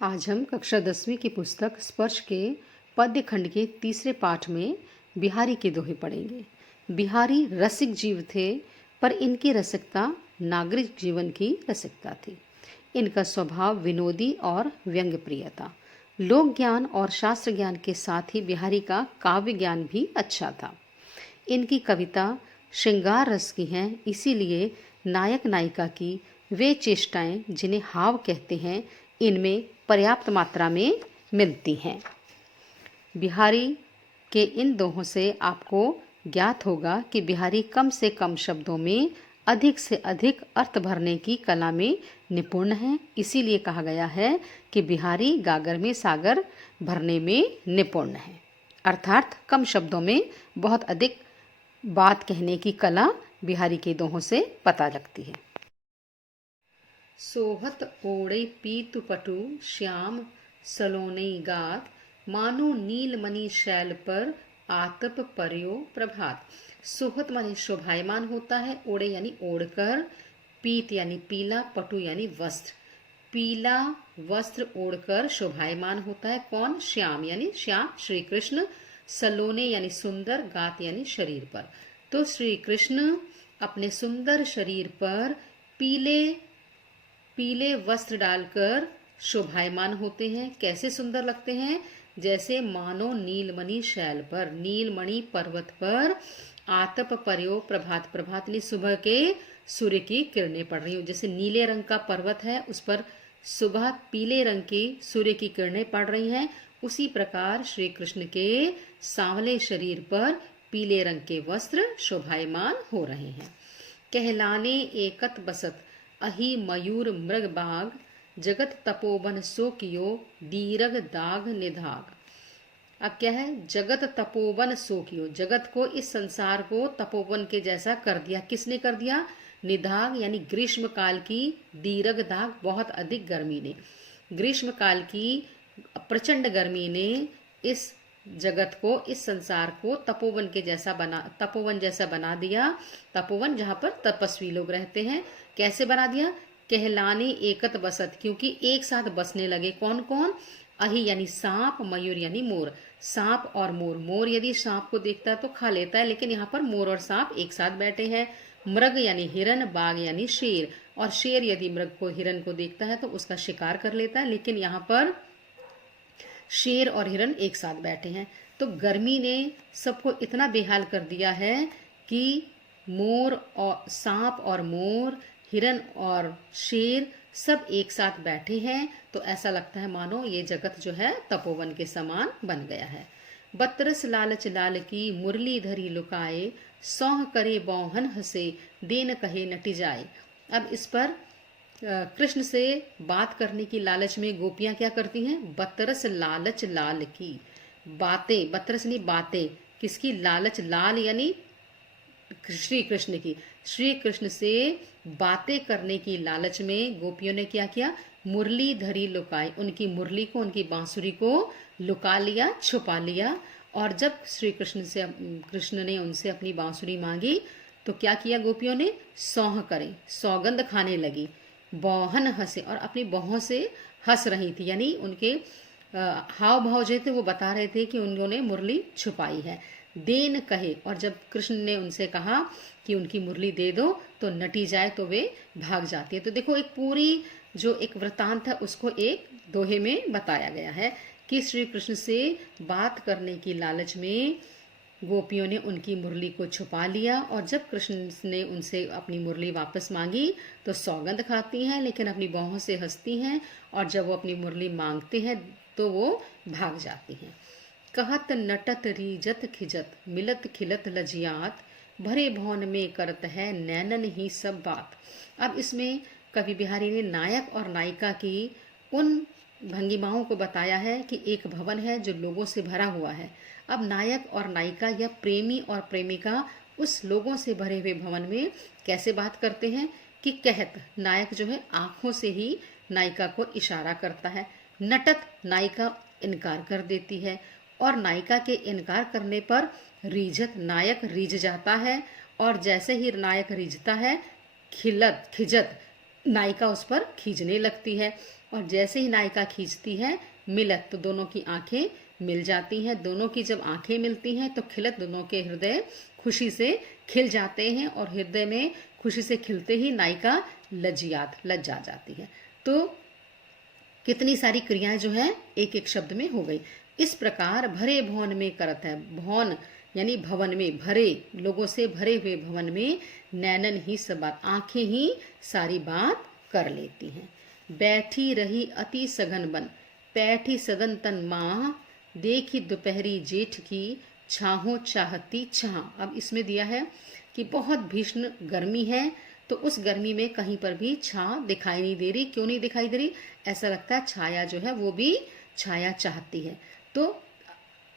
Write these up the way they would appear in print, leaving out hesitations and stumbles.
आज हम कक्षा 10वीं की पुस्तक स्पर्श के पद्य खंड के तीसरे पाठ में बिहारी के दोहे पढ़ेंगे। बिहारी रसिक जीव थे, पर इनकी रसिकता नागरिक जीवन की रसिकता थी। इनका स्वभाव विनोदी और व्यंग्य प्रिय था। लोक ज्ञान और शास्त्र ज्ञान के साथ ही बिहारी का काव्य ज्ञान भी अच्छा था। इनकी कविता श्रृंगार रस की हैं, इसीलिए नायक नायिका की वे चेष्टाएं जिन्हें हाव कहते हैं, इनमें पर्याप्त मात्रा में मिलती हैं। बिहारी के इन दोहों से आपको ज्ञात होगा कि बिहारी कम से कम शब्दों में अधिक से अधिक अर्थ भरने की कला में निपुण है। इसीलिए कहा गया है कि बिहारी गागर में सागर भरने में निपुण है। अर्थात कम शब्दों में बहुत अधिक बात कहने की कला बिहारी के दोहों से पता लगती है। सोहत ओड़े पीतु पटु श्याम सलोने गात, मानो नीलमणि शैल पर आतप पर्यो प्रभात। सोहत माने शोभायमान होता है, ओड़े यानी ओढ़कर, पीत यानी पीला, पटु यानी वस्त्र। पीला वस्त्र ओढ़कर शोभायमान होता है कौन? श्याम यानी श्याम श्री कृष्ण। सलोने यानी सुंदर, गात यानी शरीर पर। तो श्री कृष्ण अपने सुंदर शरीर पर पीले पीले वस्त्र डालकर शोभायमान होते हैं। कैसे सुंदर लगते हैं? जैसे मानो नीलमणि शैल पर, नीलमणि पर्वत पर आतप पर्यो प्रभात। प्रभात ने सुबह के सूर्य की किरणें पड़ रही हो। जैसे नीले रंग का पर्वत है, उस पर सुबह पीले रंग की सूर्य की किरणें पड़ रही हैं, उसी प्रकार श्री कृष्ण के सांवले शरीर पर पीले रंग के वस्त्र शोभायमान हो रहे हैं। कहलाने एकत बसत अहि मयूर मृग बाग, जगत तपोवन सो कियो दीरग दाग निधाग। अब क्या है? जगत तपोवन सो कियो, जगत को, इस संसार को तपोवन के जैसा कर दिया। किसने कर दिया? निधाग यानी ग्रीष्म काल की दीरग दाग, बहुत अधिक गर्मी ने, ग्रीष्म काल की प्रचंड गर्मी ने इस जगत को, इस संसार को तपोवन के जैसा बना, तपोवन जैसा बना दिया। तपोवन जहाँ पर तपस्वी लोग रहते हैं। कैसे बना दिया? कहलाने एकत बसत, क्योंकि एक साथ बसने लगे। कौन कौन? अहि यानी सांप, मयूर यानी मोर। सांप और मोर, मोर यदि सांप को देखता है तो खा लेता है, लेकिन यहाँ पर मोर और सांप एक साथ बैठे हैं। मृग यानी हिरन, बाघ यानी शेर, और शेर यदि मृग को, हिरन को देखता है तो उसका शिकार कर लेता है, लेकिन यहाँ पर शेर और हिरन एक साथ बैठे हैं। तो गर्मी ने सबको इतना बेहाल कर दिया है कि मोर और सांप और मोर, हिरन और शेर सब एक साथ बैठे हैं। तो ऐसा लगता है मानो ये जगत जो है तपोवन के समान बन गया है। बतरस लालच लाल की मुरली धरी लुकाए, सौह करे बौहन हसे देन कहे नटी जाए। अब इस पर कृष्ण से बात करने की लालच में गोपियां क्या करती हैं? बतरस लालच लाल की, बातें, बतरस नहीं बातें, किसकी? लालच, लाल यानी श्री कृष्ण की। श्री कृष्ण से बातें करने की लालच में गोपियों ने क्या किया? मुरली धरी लुकाई, उनकी मुरली को, उनकी बांसुरी को लुका लिया, छुपा लिया। और जब श्री कृष्ण ने उनसे अपनी बांसुरी मांगी तो क्या किया गोपियों ने? सौह करे, सौगंध खाने लगी। बौहन हंसे, और अपनी बहों से हंस रही थी, यानी उनके हाव भाव जो थे वो बता रहे थे कि उन्होंने मुरली छुपाई है। देन कहे, और जब कृष्ण ने उनसे कहा कि उनकी मुरली दे दो तो नटी जाए, तो वे भाग जाती है। तो देखो, एक पूरी जो एक वृतांत है उसको एक दोहे में बताया गया है कि श्री कृष्ण से बात करने की लालच में गोपियों ने उनकी मुरली को छुपा लिया, और जब कृष्ण ने उनसे अपनी मुरली वापस मांगी तो सौगंध खाती हैं, लेकिन अपनी बाहों से हंसती हैं, और जब वो अपनी मुरली मांगते हैं तो वो भाग जाती हैं। कहत नटत रीजत खिजत, मिलत खिलत लजियात, भरे भवन में करत है नैनन ही सब बात। अब इसमें कवि बिहारी ने नायक और नायिका की उन भंगिमाओं को बताया है कि एक भवन है जो लोगों से भरा हुआ है। अब नायक और नायिका या प्रेमी और प्रेमिका उस लोगों से भरे हुए भवन में कैसे बात करते हैं कि कहत, नायक जो है आंखों से ही नायिका को इशारा करता है। नटत, नायिका इनकार कर देती है, और नायिका के इनकार करने पर रीझत, नायक रीझ जाता है, और जैसे ही नायक रीझता है, खिलत खिजत, नायिका उस पर खींचने लगती है, और जैसे ही नायिका खींचती है, मिलत, तो दोनों की आंखें मिल जाती हैं। दोनों की जब आंखें मिलती हैं तो खिलत, दोनों के हृदय खुशी से खिल जाते हैं, और हृदय में खुशी से खिलते ही नायिका लज्जा जाती है। तो कितनी सारी क्रियाएं जो है एक एक शब्द में हो गई। इस प्रकार भरे भवन में करत है, भवन यानी भवन में, भरे लोगों से भरे हुए भवन में नैनन ही सब बात, आंखें ही सारी बात कर लेती हैं। बैठी रही अति सघन बन, बैठी सदन तन माह, देखी दोपहरी जेठ की, छाहो चाहती छाह। अब इसमें दिया है कि बहुत भीषण गर्मी है, तो उस गर्मी में कहीं पर भी छां दिखाई नहीं दे रही। क्यों नहीं दिखाई दे रही? ऐसा लगता है छाया जो है वो भी छाया चाहती है। तो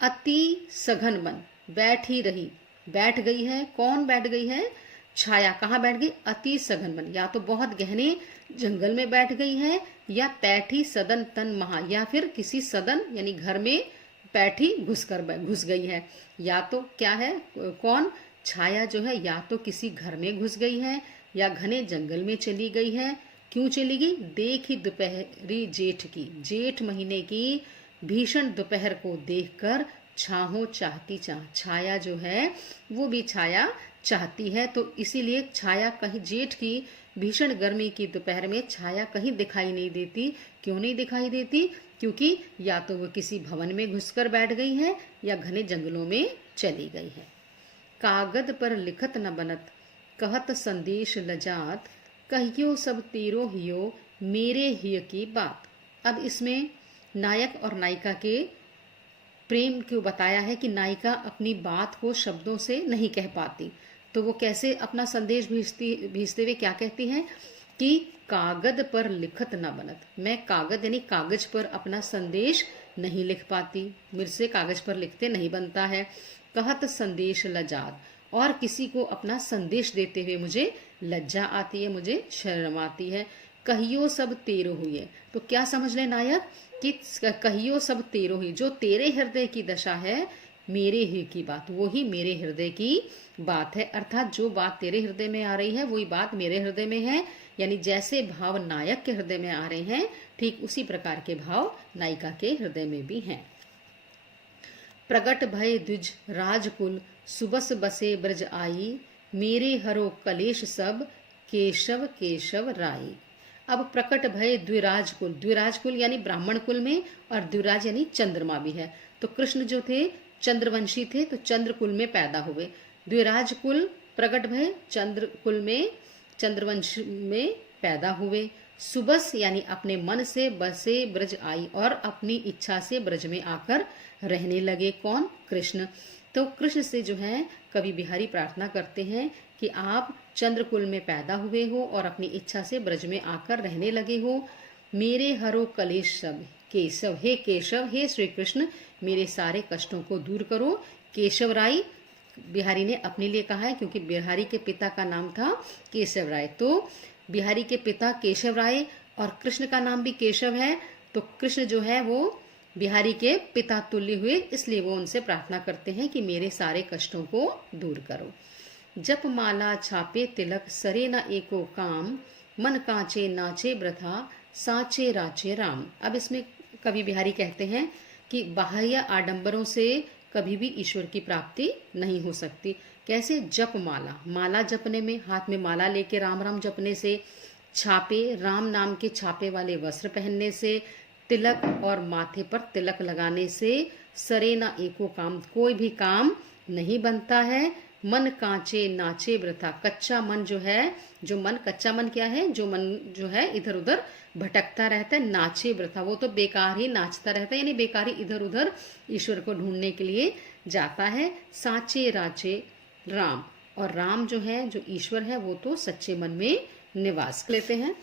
अति सघन बन, बैठी रही, बैठ गई है। कौन बैठ गई है? छाया। कहाँ बैठ गई? अति सघन बन, या तो बहुत गहने जंगल में बैठ गई है, या पैठी सदन तन महा, या फिर किसी सदन यानी घर में पैठी घुस गई है। या तो क्या है, कौन? छाया जो है या तो किसी घर में घुस गई है, या घने जंगल में चली गई है। क्यों चली गई? देखी दोपहरी जेठ की, जेठ महीने की भीषण दोपहर को देखकर छाहो चाहती चाह, छाया जो है वो भी छाया चाहती है। तो इसीलिए छाया कहीं, जेठ की भीषण गर्मी की दोपहर में छाया कहीं दिखाई नहीं देती। क्यों नहीं दिखाई देती? क्योंकि या तो वो किसी भवन में घुसकर बैठ गई है, या घने जंगलों में चली गई है। कागद पर लिखत न बनत, कहत संदेश लजात, कहियो सब तेरो हियो, मेरे हिय की बात। अब इसमें नायक और नायिका के प्रेम को बताया है कि नायिका अपनी बात को शब्दों से नहीं कह पाती, तो वो कैसे अपना संदेश भेजते हुए क्या कहती हैं कि कागद पर लिखत ना बनत, मैं कागद यानी कागज पर अपना संदेश नहीं लिख पाती, मेरे से कागज पर लिखते नहीं बनता है। कहत संदेश लजात, और किसी को अपना संदेश देते हुए मुझे लज्जा आती है, मुझे शर्म आती है। कहियो सब तेरो हुई है, तो क्या समझ ले नायक कि कहियो सब तेरो ही, जो तेरे हृदय की दशा है, मेरे ही की बात, वो ही मेरे हृदय की बात है। अर्थात जो बात तेरे हृदय में आ रही है वही बात मेरे हृदय में है। यानी जैसे भाव नायक के हृदय में आ रहे हैं, ठीक उसी प्रकार के भाव नायिका के हृदय में भी हैं। प्रगट भय द्विज राजकुल, सुबस बसे ब्रज आई, मेरे हरो कलेश सब, केशव केशव राई। अब प्रकट भय द्विराज कुल, द्विराज कुल यानी ब्राह्मण कुल में, और द्विराज यानी चंद्रमा भी है। तो कृष्ण जो थे चंद्रवंशी थे, तो चंद्र कुल में पैदा हुए। द्विराज कुल प्रकट भय चंद्र कुल में, चंद्रवंश में पैदा हुए। सुबस यानी अपने मन से बसे ब्रज आई, और अपनी इच्छा से ब्रज में आकर रहने लगे। कौन? कृष्ण। तो कृष्ण से जो है कवि बिहारी प्रार्थना करते हैं कि आप चंद्रकुल में पैदा हुए हो और अपनी इच्छा से ब्रज में आकर रहने लगे हो। मेरे हरो कलेश सब, केशव, हे केशव, हे श्री कृष्ण, मेरे सारे कष्टों को दूर करो। केशव राय बिहारी ने अपने लिए कहा है, क्योंकि बिहारी के पिता का नाम था केशव राय। तो बिहारी के पिता केशव राय और कृष्ण का नाम भी केशव है, तो कृष्ण जो है वो बिहारी के पिता तुल्य हुए, इसलिए वो उनसे प्रार्थना करते हैं कि मेरे सारे कष्टों को दूर करो। जप माला छापे तिलक, सरे न एको काम, मन कांचे नाचे ब्रथा, साचे राचे राम। अब इसमें कवि बिहारी कहते हैं कि बाह्य आडंबरों से कभी भी ईश्वर की प्राप्ति नहीं हो सकती। कैसे? जप माला, माला जपने में, हाथ में माला लेके राम राम जपने से, छापे राम नाम के छापे वाले वस्त्र पहनने से, तिलक और माथे पर तिलक लगाने से, सरे ना एको काम, कोई भी काम नहीं बनता है। मन कांचे नाचे वृथा, कच्चा मन जो है, जो मन, कच्चा मन क्या है? जो मन जो है इधर उधर भटकता रहता है, नाचे वृथा, वो तो बेकार ही नाचता रहता है, यानी बेकार ही इधर उधर ईश्वर को ढूंढने के लिए जाता है। साचे राचे राम, और राम जो है, जो ईश्वर है, वो तो सच्चे मन में निवास लेते हैं।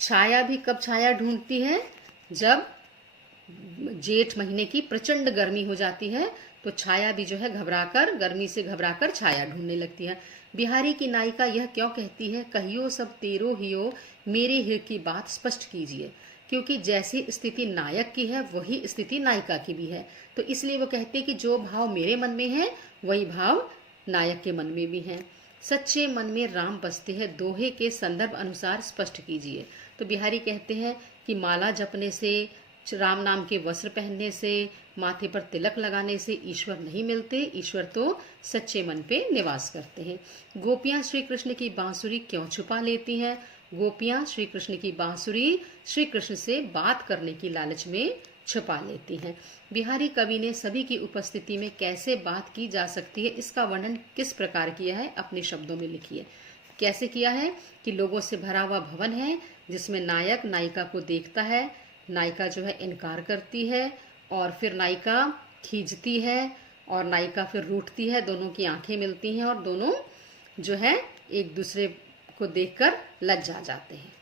छाया भी कब छाया ढूंढती है? जब जेठ महीने की प्रचंड गर्मी हो जाती है, तो छाया भी जो है घबराकर, गर्मी से घबराकर छाया ढूंढने लगती है। बिहारी की नायिका यह क्यों कहती है कहियो सब तेरो हियो, मेरे हिय की बात स्पष्ट कीजिए? क्योंकि जैसी स्थिति नायक की है वही स्थिति नायिका की भी है, तो इसलिए वो कहती है कि जो भाव मेरे मन में है वही भाव नायक के मन में भी है। सच्चे मन में राम बसते हैं, दोहे के संदर्भ अनुसार स्पष्ट कीजिए। तो बिहारी कहते हैं कि माला जपने से, राम नाम के वस्त्र पहनने से, माथे पर तिलक लगाने से ईश्वर नहीं मिलते, ईश्वर तो सच्चे मन पे निवास करते हैं। गोपियां श्री कृष्ण की बांसुरी क्यों छुपा लेती हैं? गोपियां श्री कृष्ण की बांसुरी श्री कृष्ण से बात करने की लालच में छुपा लेती हैं। बिहारी कवि ने सभी की उपस्थिति में कैसे बात की जा सकती है, इसका वर्णन किस प्रकार किया है, अपने शब्दों में लिखिए। कैसे किया है कि लोगों से भरा हुआ भवन है, जिसमें नायक नायिका को देखता है, नायिका जो है इनकार करती है, और फिर नायिका खींचती है और नायिका फिर रूठती है, दोनों की आंखें मिलती हैं और दोनों जो है एक दूसरे को देखकर लज्जा जाते हैं।